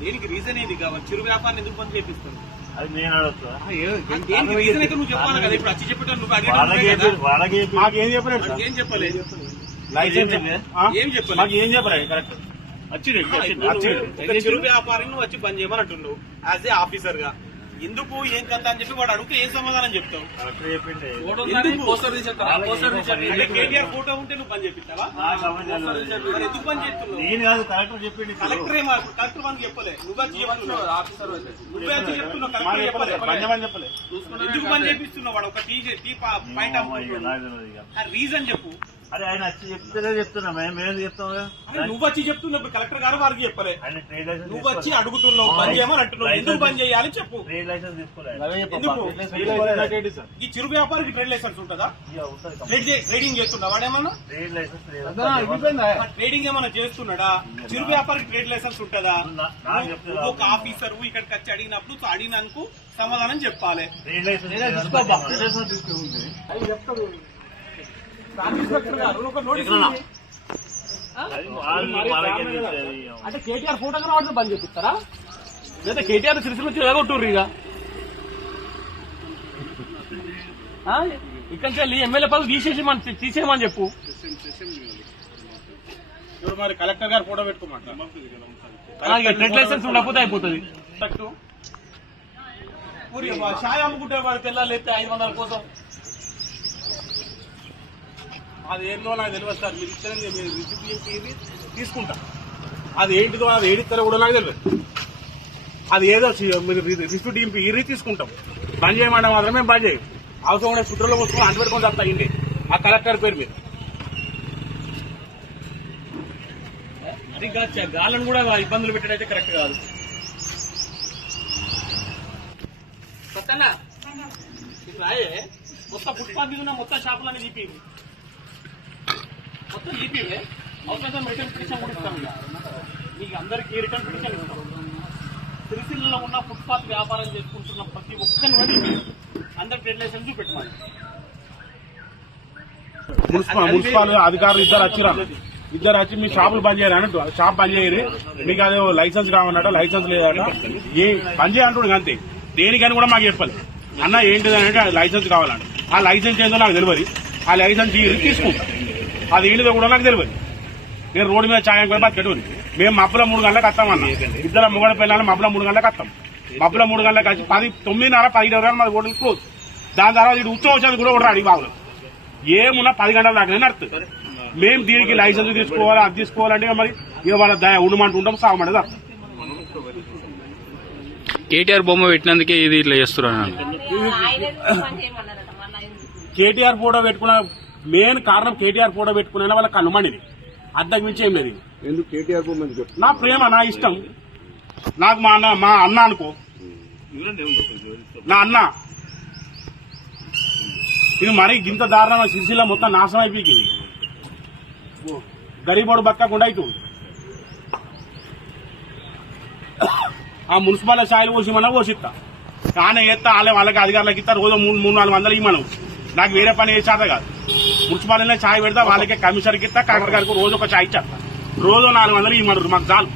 దేనికి రీజన్ ఏది కావాలి? చిరు వ్యాపారం ఎందుకు బంద్ చేపిస్తుంది? అది నేను అడుగుతా. రీజన్ అయితే నువ్వు చెప్పాలి కదా. ఇప్పుడు వచ్చి చెప్పేటప్పుడు నువ్వు మాకేం చెప్పలేదు, ఏం చెప్పలేదు, లైసెన్స్ ఏం చెప్పలేదు, మాకు ఏం చెప్పలేదు. కరెక్ట్ చిరు వ్యాపారం నువ్వు వచ్చి బంద్ చేయమని అంటున్నావు యాజ్ ఏ ఆఫీసర్ గా. ఎందుకు ఏం కథ అని చెప్పి వాడు అడిగితే ఏం సమాధానం చెప్తావు? కేటీఆర్ ఫోటో ఉంటే నువ్వు బంద్ చేపిస్తావా? ఎందుకు బంద్ చేస్తున్నావు? నేను కాదు, కలెక్టర్ చెప్పింది. కలెక్టర్ కలెక్టర్ బంద్ చెప్పలేదు, నువ్వే వచ్చి చెప్తున్నావు. కలెక్టర్ చెప్పలేదు. ఎందుకు బంద్ చేపిస్తున్నావు? వాడు ఒక టీ పాయింట్ రీజన్ చెప్పు. అరే ఆయన వచ్చి చెప్తే చెప్తున్నా, మేము చెప్తాం. నువ్వు వచ్చి చెప్తున్నావు, కలెక్టర్ గారు వారికి చెప్పలే. నువ్వు వచ్చి అడుగుతున్నావు బంద్ చేయమని అంటున్నావు. ఎందుకు బంద్ చేయాలి చెప్పు. ట్రేడ్ లైసెన్స్ తీసుకోలేదు. ఈ చిరు వ్యాపారికి ట్రేడ్ లైసెన్స్ ఉంటుందా? ట్రేడింగ్ చేస్తున్నా వాడేమన్నా? ట్రేడ్ లైసెన్స్ ట్రేడింగ్ ఏమన్నా చేస్తున్నాడా? చిరు వ్యాపారికి ట్రేడ్ లైసెన్స్ ఉంటుందా? ఒక ఆఫీసర్ ఇక్కడికి వచ్చి అడిగినప్పుడు అడిగినందుకు సమాధానం చెప్పాలి. ట్రేడ్ లైసెన్స్ అంటే కేటీఆర్ ఫోటో వాడితే బంద్ చేపిస్తారా? లేదా కేటీఆర్ సిరిసిల్ల నుంచి ఎగొట్టుర్రు ఇక ఇక్కడి నుంచి ఎమ్మెల్యే పదవి తీసేయమని చెప్పు. ఇప్పుడు మరి కలెక్టర్ గారు ఫోటో పెట్టుకోమంటారు. ట్రేడ్ లైసెన్స్ ఉండకపోతే అయిపోతుంది. ఛాయ్ అమ్ముకుంటే వాడు తెల్లాలేస్తే 500 కోసం. అది ఏందో నాకు తెలియదు సార్. మీరు ఇచ్చిన రిసిప్ట్ తీసుకుంటా. అది ఏంటిదో అది ఏడిస్తారో కూడా నాకు తెలియదు. అది ఏదో మీరు రిసిప్ట్ ఇరి తీసుకుంటాం. బంద్ చేయమంటే మాత్రమే బంద్ చేయం. అవసరం కూడా పుట్రలో వస్తున్నా అంటు పెట్టుకొని తప్ప అయ్యింది ఆ కలెక్టర్ పేరు మీద. అది గాలను కూడా ఇబ్బందులు పెట్టడైతే కరెక్ట్ కాదు. కొత్తగా రాయే మొత్తం ఫుట్పాత్ మీద ఉన్న మొత్తం షాపులన్నీ తీపి మొత్తం ఈపీవే. అవసరం రిటర్న్ పిటిషన్ కూడా ఇస్తాం. మీకు అందరికీ రిటర్న్ పిటిషన్ ఇస్తాం. సిరిసిల్లలో ఉన్న ఫుట్పాత్ వ్యాపారం చేసుకుంటున్న ప్రతి ఒక్కరిని కూడా అందరికి ట్రేడ్ లైసెన్స్ చూపెట్టమని. మున్సిపల్ అధికారులు ఇద్దరు వచ్చి మీ షాపులు బంద్ చేయరు అన్నట్టు. షాప్ బంద్ చేయరు, మీకు అదే లైసెన్స్ కావాలన్నట్టు. లైసెన్స్ లేదట, ఏ బంద్ చేయాలంటాడు అంతే. దేనికని కూడా మాకు చెప్పాలి. అన్న ఏంటిది అంటే లైసెన్స్ కావాలంట. ఆ లైసెన్స్ ఏందో నాకు తెలియదు. ఆ లైసెన్స్ తీసుకుంటా. అది ఏంటిదో కూడా నాకు తెలియదు. నేను రోడ్డు మీద ఛాయం కూడా బతికెట్టుకుని మేము మబ్బుల 3 గంటలకు వస్తామన్నా. ఇద్దరు మొగడ పిల్లలు మబ్బుల 3 గంటలకు వస్తాం. మబ్బుల 3 గంటలకు వచ్చి 9:30, 10 మాది ఓట్లు క్లోజ్. దాని తర్వాత ఇటు ఉత్సవం వచ్చేది కూడా ఒకటి అడిగి బాబులు ఏమున్నా 10 గంటల దాకా నడుతుంది. మేము దీనికి లైసెన్స్ తీసుకోవాలి, అది తీసుకోవాలంటే మరి ఇక వాళ్ళ ఉండమంటూ ఉంటాం, సాగమంటే అర్థం. కేటీఆర్ బొమ్మ పెట్టినందుకే ఇది ఇట్లా చేస్తున్నారు. కేటీఆర్ ఫోటో పెట్టుకున్న మెయిన్ కారణం కేటీఆర్ ఫోటో పెట్టుకున్నా వాళ్ళ కనుమండిని. అద్దకు మించి ఏం లేదు. ఎందుకు కేటీఆర్ బొమ్మ? నా ప్రేమ, నా ఇష్టం. నాకు మా అన్న అనుకో, నా అన్న. ఇది మరి ఇంత దారుణమైన సిరిసిల్ల మొత్తం నాశనం అయిపోయింది. గరీబోడు బతకకుండా అవుతుంది. ఆ మున్సిపల్ స్థాయిలు పోసిమన్నా పోసిస్తా, కానీ ఎత్తా వాళ్ళకి అధికారులకు ఇస్తా. రోజు 300-400 ఇవ్వను. నాకు వేరే పని ఏ చేత కాదు. మున్సిపాలిటీలో ఛాయ్ పెడతా, వాళ్ళకే కమిషనర్కి ఇస్తా, కలెక్టర్ గారికి రోజు ఒక ఛాయ్ ఇచ్చేస్తా. రోజు 400 ఇవ్వమన్నారు. మాకు చాలు.